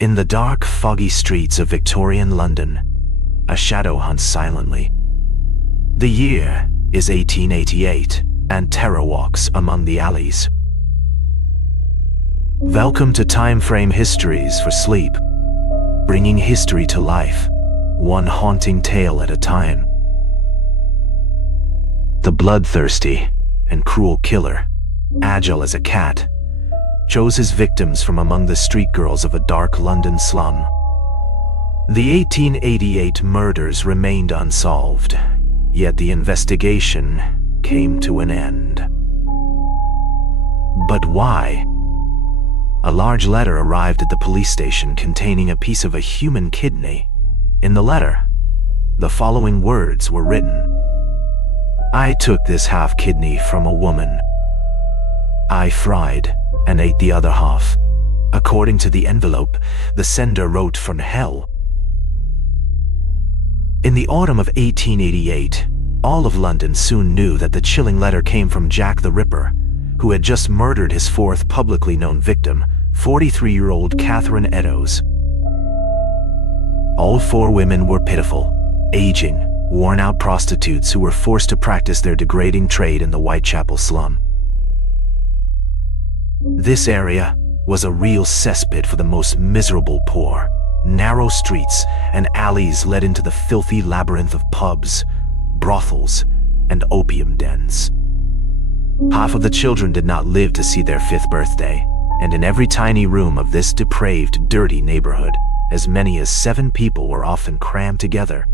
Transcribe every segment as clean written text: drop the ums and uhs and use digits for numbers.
In the dark, foggy streets of Victorian London, a shadow hunts silently. The year is 1888, and terror walks among the alleys. Welcome to Timeframe Histories for Sleep, bringing history to life, one haunting tale at a time. The bloodthirsty and cruel killer, agile as a cat, chose his victims from among the street girls of a dark London slum. The 1888 murders remained unsolved, yet the investigation came to an end. But why? A large letter arrived at the police station containing a piece of a human kidney. In the letter, the following words were written: "I took this half kidney from a woman. I fried and ate the other half." According to the envelope, the sender wrote from hell. In the autumn of 1888, all of London soon knew that the chilling letter came from Jack the Ripper, who had just murdered his fourth publicly known victim, 43-year-old Catherine Eddowes. All four women were pitiful, aging, worn-out prostitutes who were forced to practice their degrading trade in the Whitechapel slum. This area was a real cesspit for the most miserable poor. Narrow streets and alleys led into the filthy labyrinth of pubs, brothels, and opium dens. Half of the children did not live to see their 5th birthday, and in every tiny room of this depraved, dirty neighborhood, as many as 7 people were often crammed together.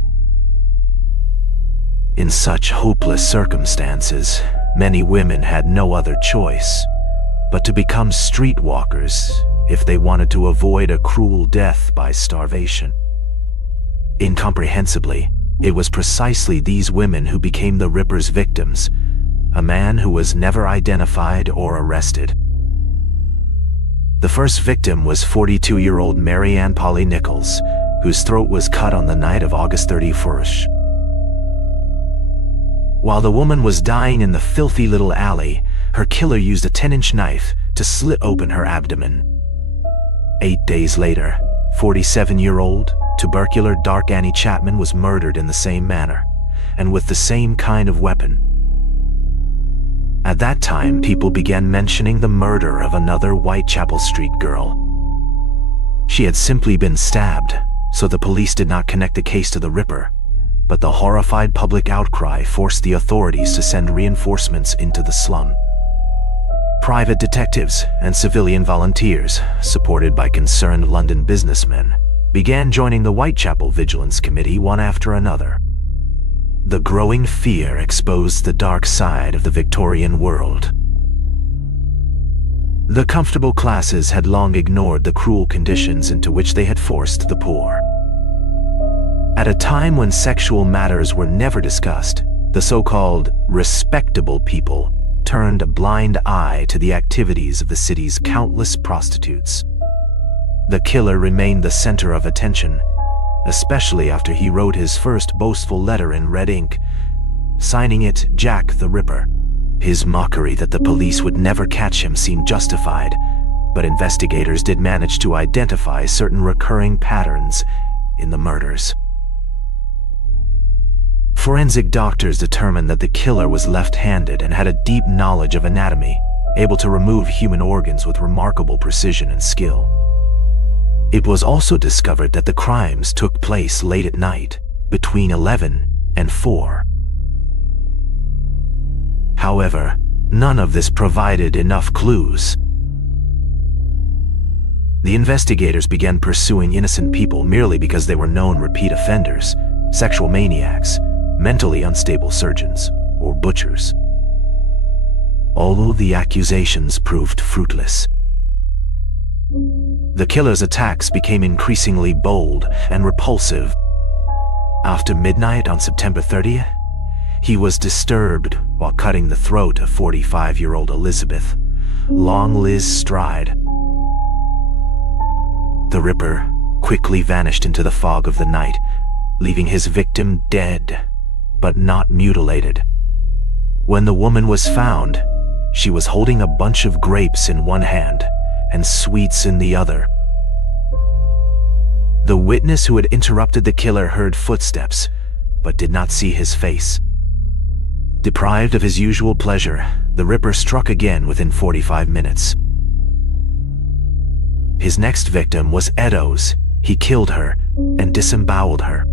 In such hopeless circumstances, many women had no other choice but to become streetwalkers if they wanted to avoid a cruel death by starvation. Incomprehensibly, it was precisely these women who became the Ripper's victims, a man who was never identified or arrested. The first victim was 42-year-old Mary Ann Polly Nichols, whose throat was cut on the night of August 31st. While the woman was dying in the filthy little alley, her killer used a 10-inch knife to slit open her abdomen. 8 days later, 47-year-old, tubercular Dark Annie Chapman was murdered in the same manner, and with the same kind of weapon. At that time, people began mentioning the murder of another Whitechapel Street girl. She had simply been stabbed, so the police did not connect the case to the Ripper, but the horrified public outcry forced the authorities to send reinforcements into the slum. Private detectives and civilian volunteers, supported by concerned London businessmen, began joining the Whitechapel Vigilance Committee one after another. The growing fear exposed the dark side of the Victorian world. The comfortable classes had long ignored the cruel conditions into which they had forced the poor. At a time when sexual matters were never discussed, the so-called respectable people turned a blind eye to the activities of the city's countless prostitutes. The killer remained the center of attention, especially after he wrote his first boastful letter in red ink, signing it Jack the Ripper. His mockery that the police would never catch him seemed justified, but investigators did manage to identify certain recurring patterns in the murders. Forensic doctors determined that the killer was left-handed and had a deep knowledge of anatomy, able to remove human organs with remarkable precision and skill. It was also discovered that the crimes took place late at night, between 11 and 4. However, none of this provided enough clues. The investigators began pursuing innocent people merely because they were known repeat offenders, sexual maniacs, mentally unstable surgeons, or butchers. Although the accusations proved fruitless, the killer's attacks became increasingly bold and repulsive. After midnight on September 30th, he was disturbed while cutting the throat of 45-year-old Elizabeth, Long Liz Stride. The Ripper quickly vanished into the fog of the night, leaving his victim dead, but not mutilated. When the woman was found, she was holding a bunch of grapes in one hand and sweets in the other. The witness who had interrupted the killer heard footsteps, but did not see his face. Deprived of his usual pleasure, the Ripper struck again within 45 minutes. His next victim was Eddowes. He killed her and disemboweled her.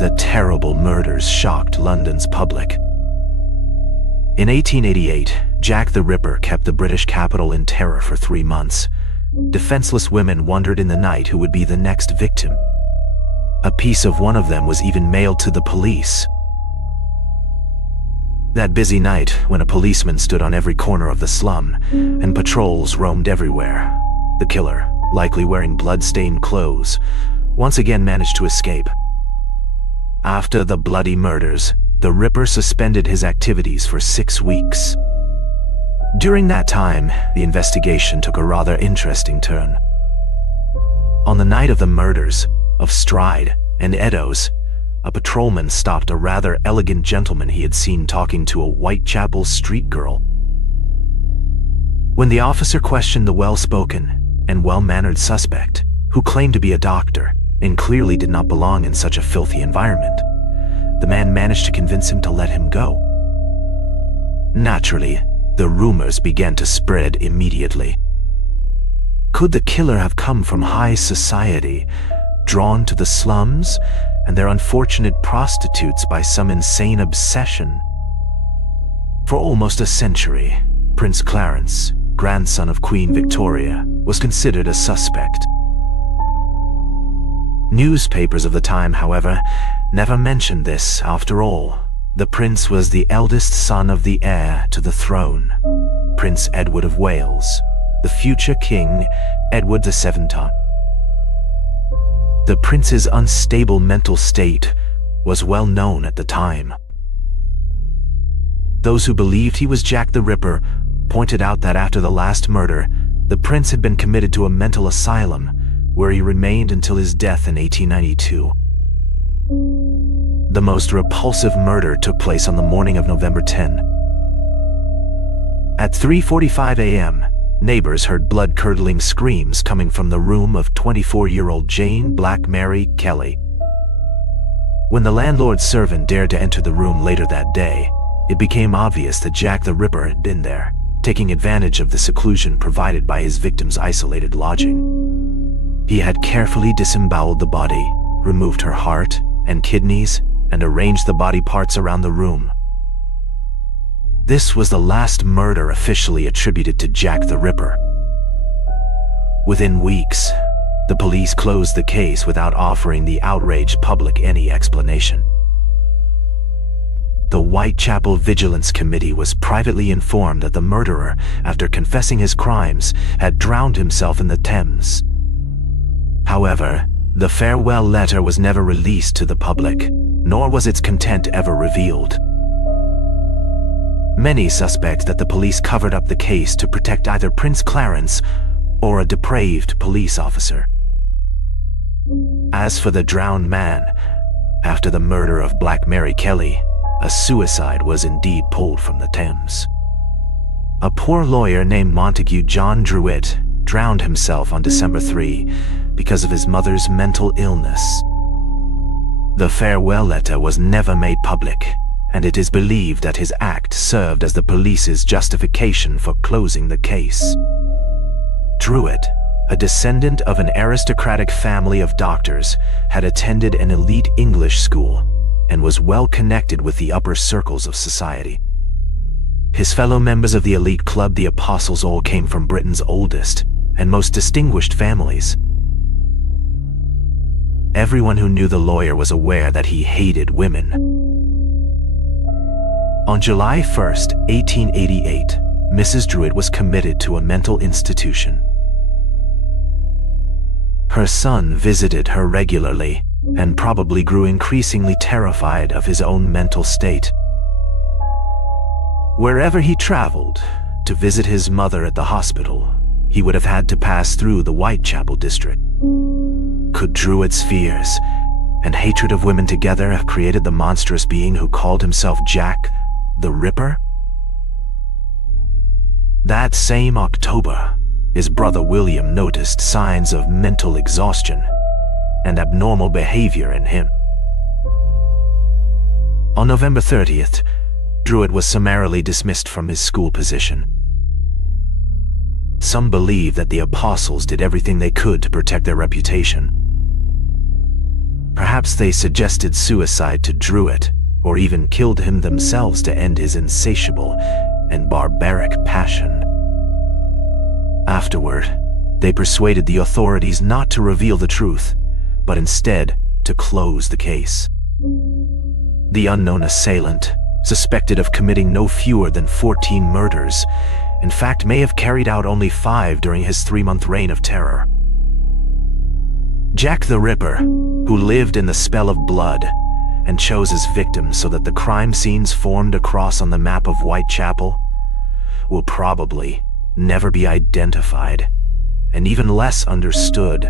The terrible murders shocked London's public. In 1888, Jack the Ripper kept the British capital in terror for 3 months. Defenseless women wondered in the night who would be the next victim. A piece of one of them was even mailed to the police. That busy night, when a policeman stood on every corner of the slum and patrols roamed everywhere, the killer, likely wearing blood-stained clothes, once again managed to escape. After the bloody murders, the Ripper suspended his activities for 6 weeks. During that time, the investigation took a rather interesting turn. On the night of the murders of Stride and Eddowes, a patrolman stopped a rather elegant gentleman he had seen talking to a Whitechapel street girl. When the officer questioned the well-spoken and well-mannered suspect, who claimed to be a doctor and clearly did not belong in such a filthy environment, the man managed to convince him to let him go. Naturally, the rumors began to spread immediately. Could the killer have come from high society, drawn to the slums and their unfortunate prostitutes by some insane obsession? For almost a century, Prince Clarence, grandson of Queen Victoria, was considered a suspect. Newspapers of the time, however, never mentioned this. After all, the prince was the eldest son of the heir to the throne, Prince Edward of Wales, the future King Edward VII. The prince's unstable mental state was well known at the time. Those who believed he was Jack the Ripper pointed out that after the last murder, the prince had been committed to a mental asylum, where he remained until his death in 1892. The most repulsive murder took place on the morning of November 10. At 3:45 a.m., neighbors heard blood-curdling screams coming from the room of 24-year-old Jane Black Mary Kelly. When the landlord's servant dared to enter the room later that day, it became obvious that Jack the Ripper had been there, taking advantage of the seclusion provided by his victim's isolated lodging. He had carefully disemboweled the body, removed her heart and kidneys, and arranged the body parts around the room. This was the last murder officially attributed to Jack the Ripper. Within weeks, the police closed the case without offering the outraged public any explanation. The Whitechapel Vigilance Committee was privately informed that the murderer, after confessing his crimes, had drowned himself in the Thames. However, the farewell letter was never released to the public, nor was its content ever revealed. Many suspect that the police covered up the case to protect either Prince Clarence or a depraved police officer. As for the drowned man, after the murder of Black Mary Kelly, a suicide was indeed pulled from the Thames. A poor lawyer named Montague John Druitt drowned himself on December 3 because of his mother's mental illness. The farewell letter was never made public, and it is believed that his act served as the police's justification for closing the case. Druitt, a descendant of an aristocratic family of doctors, had attended an elite English school and was well connected with the upper circles of society. His fellow members of the elite club, the Apostles, all came from Britain's oldest and most distinguished families. Everyone who knew the lawyer was aware that he hated women. On July 1st, 1888, Mrs. Druitt was committed to a mental institution. Her son visited her regularly and probably grew increasingly terrified of his own mental state. Wherever he traveled to visit his mother at the hospital, he would have had to pass through the Whitechapel district. Could Druitt's fears and hatred of women together have created the monstrous being who called himself Jack the Ripper? That same October, his brother William noticed signs of mental exhaustion and abnormal behavior in him. On November 30th, Druitt was summarily dismissed from his school position. Some believe that the apostles did everything they could to protect their reputation. Perhaps they suggested suicide to Druitt, or even killed him themselves to end his insatiable and barbaric passion. Afterward, they persuaded the authorities not to reveal the truth, but instead to close the case. The unknown assailant, suspected of committing no fewer than 14 murders, in fact may have carried out only 5 during his 3-month reign of terror. Jack the Ripper, who lived in the spell of blood and chose his victims so that the crime scenes formed a cross on the map of Whitechapel, will probably never be identified and even less understood.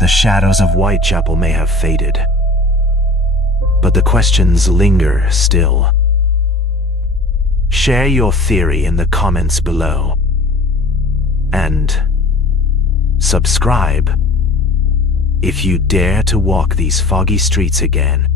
The shadows of Whitechapel may have faded, but the questions linger still. Share your theory in the comments below. And subscribe if you dare to walk these foggy streets again.